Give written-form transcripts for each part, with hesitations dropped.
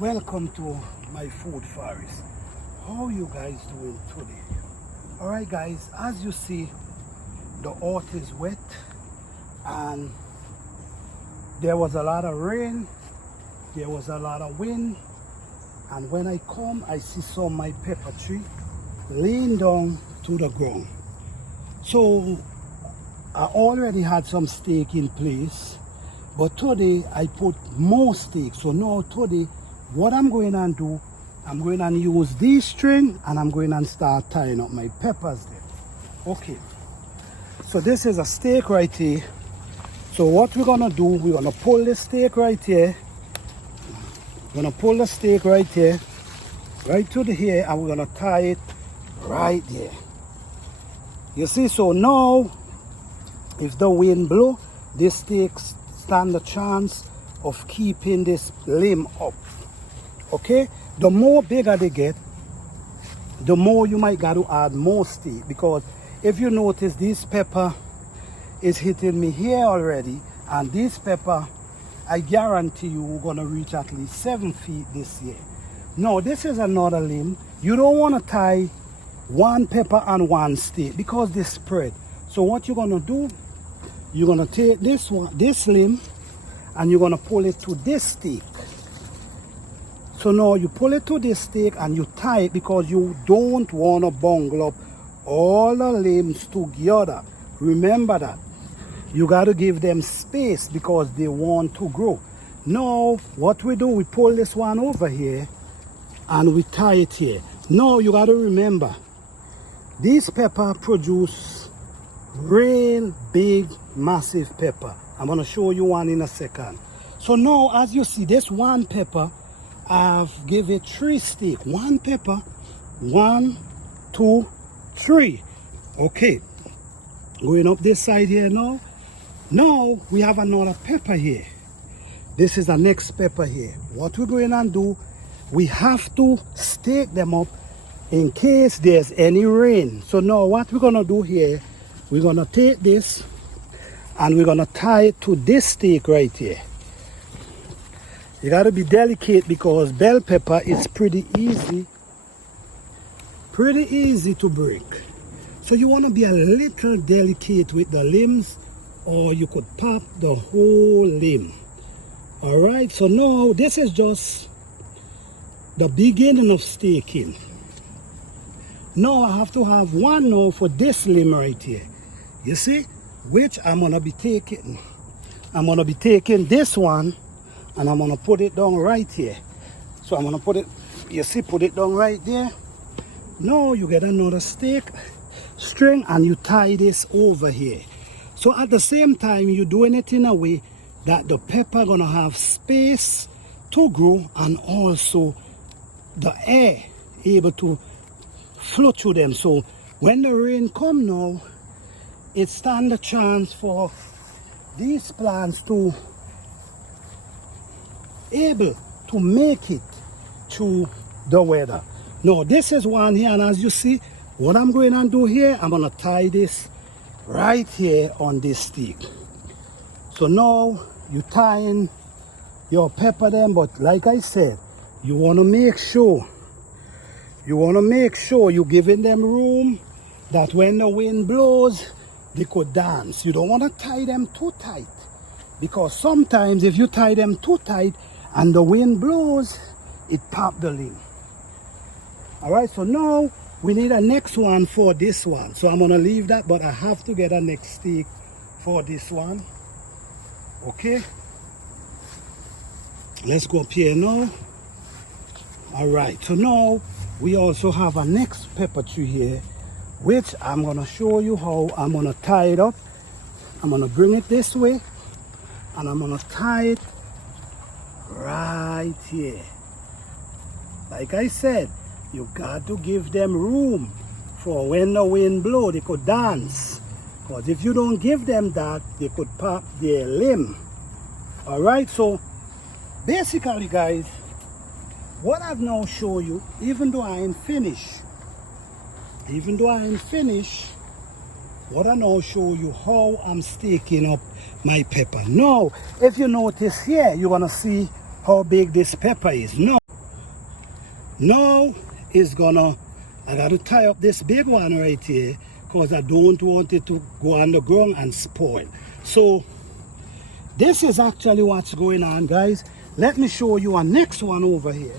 Welcome to my food forest. How you guys doing today? Alright guys, as you see, the earth is wet and there was a lot of rain, there was a lot of wind, and when I come I see some of my pepper tree laying down to the ground. So I already had some stake in place, but today I put more stake. So now today what I'm going to do, I'm going to use this string and I'm going to start tying up my peppers there. Okay, so this is a stake right here. So what we're going to do, we're going to pull the stake right here. We're going to pull the stake right here, right to the here, and we're going to tie it right there. You see, so now if the wind blow, this stake stand a chance of keeping this limb up. Okay, the more bigger they get, the more you might got to add more stake, because if you notice this pepper is hitting me here already, and this pepper I guarantee you we're gonna reach at least 7 feet this year. Now this is another limb. You don't want to tie one pepper and one stake because they spread. So what you're gonna do, you're gonna take this limb and you're gonna pull it to this stake. So now you pull it to this stake and you tie it, because you don't want to bungle up all the limbs together. Remember that. You got to give them space because they want to grow. Now what we do, we pull this one over here and we tie it here. Now you got to remember, these pepper produce real big massive pepper. I'm going to show you one in a second. So now as you see, this one pepper, I've give it 3 stake. One pepper, 1, 2, 3. Okay, going up this side here now. Now we have another pepper here. This is the next pepper here. What we're going to do, we have to stake them up in case there's any rain. So now what we're going to do here, we're going to take this and we're going to tie it to this stake right here. You got to be delicate because bell pepper is pretty easy to break. So you want to be a little delicate with the limbs, or you could pop the whole limb. All right, so now this is just the beginning of staking. Now I have to have one now for this limb right here. You see, which I'm going to be taking. I'm going to be taking this one and I'm going to put it down right here. So I'm going to put it, you see, put it down right there. Now you get another stake string and you tie this over here. So at the same time, you're doing it in a way that the pepper going to have space to grow, and also the air able to flow through them. So when the rain come now, it stand a chance for these plants to able to make it to the weather. Now this is one here, and as you see, what I'm going to do here, I'm going to tie this right here on this stick. So now you tying your pepper them, but like I said, you want to make sure you're giving them room that when the wind blows they could dance. You don't want to tie them too tight, because sometimes if you tie them too tight and the wind blows, it pop the limb. All right, so now we need a next one for this one. So I'm gonna leave that, but I have to get a next stick for this one. Okay, let's go up here now. All right, so now we also have a next pepper tree here, which I'm gonna show you how I'm gonna tie it up. I'm gonna bring it this way and I'm gonna tie it right here. Like I said, you got to give them room for when the wind blow they could dance, because if you don't give them that, they could pop their limb. All right, so basically guys, what I've now shown you, even though I ain't finished, what I now show you how I'm staking up my pepper. Now if you notice here, you're gonna see how big this pepper is. Now Now it's gonna, I gotta tie up this big one right here because I don't want it to go underground and spoil. So this is actually what's going on, guys. Let me show you a next one over here.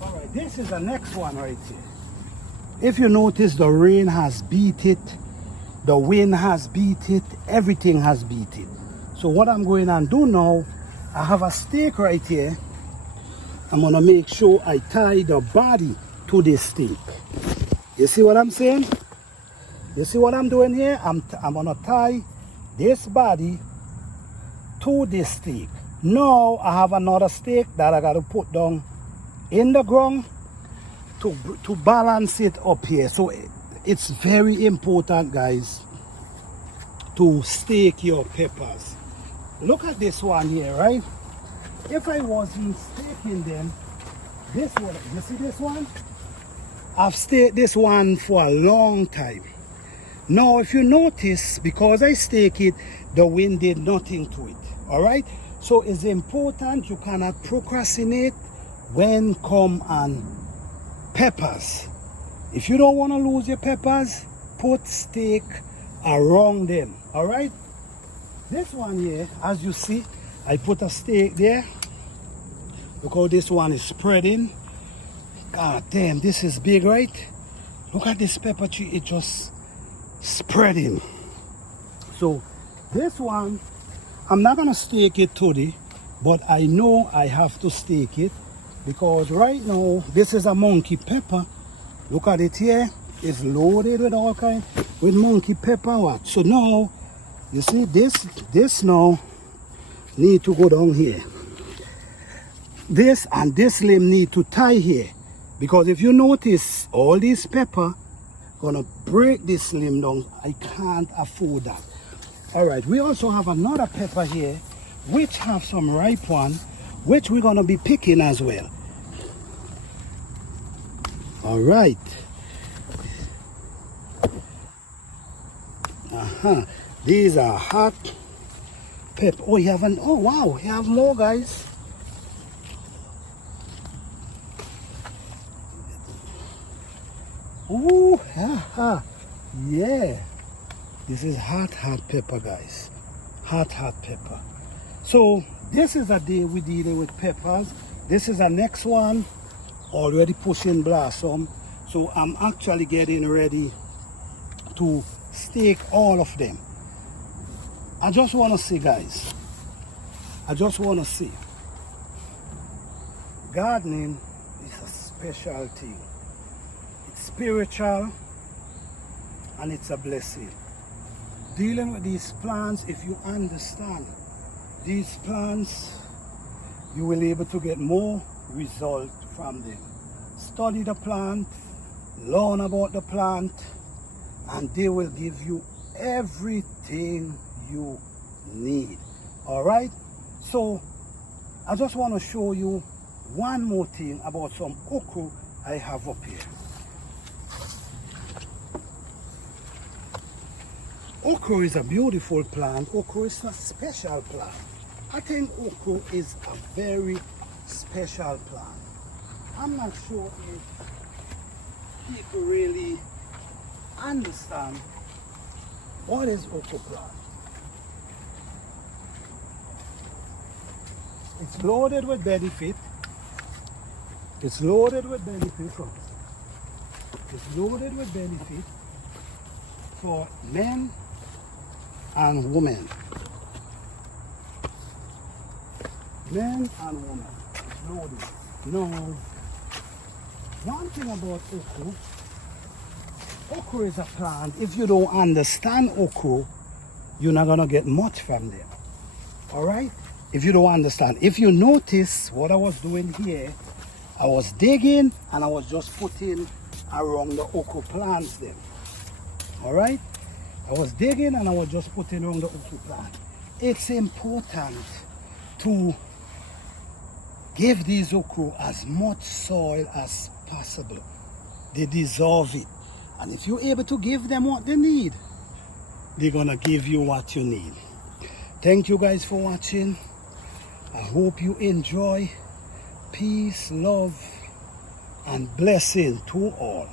All right, this is the next one right here. If you notice, the rain has beat it, the wind has beat it, everything has beat it. So what I'm going to do now, I have a stake right here. I'm gonna make sure I tie the body to this stake. You see what I'm saying? You see what I'm doing here? I'm gonna tie this body to this stake. Now I have another stake that I gotta put down in the ground to balance it up here. So it's very important, guys, to stake your peppers. Look at this one here, right? If I wasn't staking them, this one, you see this one? I've staked this one for a long time. Now, if you notice, because I stake it, the wind did nothing to it, all right? So it's important you cannot procrastinate when come on peppers. If you don't want to lose your peppers, put stake around them, all right? This one here, as you see, I put a stake there. Look how this one is spreading. God damn, this is big, right? Look at this pepper tree, it just spreading. So this one, I'm not gonna stake it today, but I know I have to stake it because right now, this is a monkey pepper. Look at it here, it's loaded with all kinds, with monkey pepper. What? So now, you see this now need to go down here. This and this limb need to tie here, because if you notice, all these pepper gonna break this limb down. I can't afford that. All right, we also have another pepper here which have some ripe one, which we're gonna be picking as well. All right. These are hot pepper. Oh, you have an, oh wow, you have more, guys. Oh, yeah. This is hot pepper, guys. Hot pepper. So this is a day we're dealing with peppers. This is the next one, already pushing blossom. So I'm actually getting ready to stake all of them. I just want to see, guys, I just want to see, gardening is a special thing. It's spiritual and it's a blessing. Dealing with these plants, if you understand these plants, you will be able to get more result from them. Study the plant, learn about the plant, and they will give you everything you need. All right, so I just want to show you one more thing about some okra I have up here. Okra is a beautiful plant. Okra is a special plant. I think okra is a very special plant. I'm not sure if people really understand what is okra plant. It's loaded with benefit. It's loaded with benefit. It's loaded with benefit for men and women. Men and women. It's loaded. No. One thing about okra, okra is a plant. If you don't understand okra, you're not gonna get much from them. All right? If you don't understand. If you notice what I was doing here, I was digging and I was just putting around the okra plants there. All right? I was digging and I was just putting around the okra plant. It's important to give these okra as much soil as possible. They deserve it. And if you're able to give them what they need, they're gonna give you what you need. Thank you guys for watching. I hope you enjoy. Peace, love, and blessing to all.